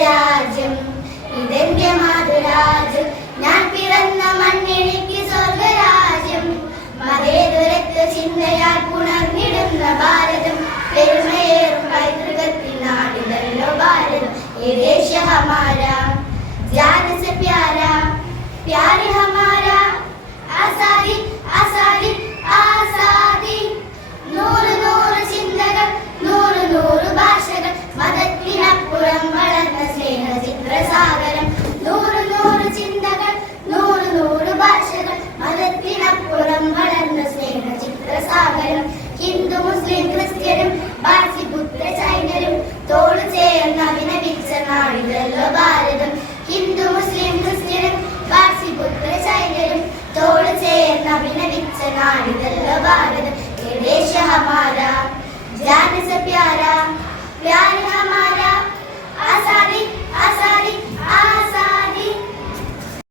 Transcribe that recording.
രാജ്യം ഇതെന്റെ മാതൃരാജ്യം. ഞാൻ പിറന്ന മണ്ണിണിക്ക് സ്വർഗരാജ്യം. മതേതുരത്ത് ചിന്തയാൽ പുണർന്നിടുന്ന ഭാരതം. പെരുമയേറും പൈതൃകത്തിൽ നാടിതല്ലോ ഭാരതം. ये സ്നേഹചിത്രസാഗരം ഹിന്ദു മുസ്ലിം ക്രിസ്ത്യനും പാർസിപുത്ര ചൈനരും തോള് ചേർന്ന് അഭിനവിച്ച നാടിലല്ലോ ഭാരതം ഹിന്ദു മുസ്ലിം ക്രിസ്ത്യനും പാർസിപുത്ര ചൈനരും തോള് ചേർന്ന് അഭിനവിച്ച നാടിതല്ല ഭാരതം ये देश हमारा जान से प्यारा प्यार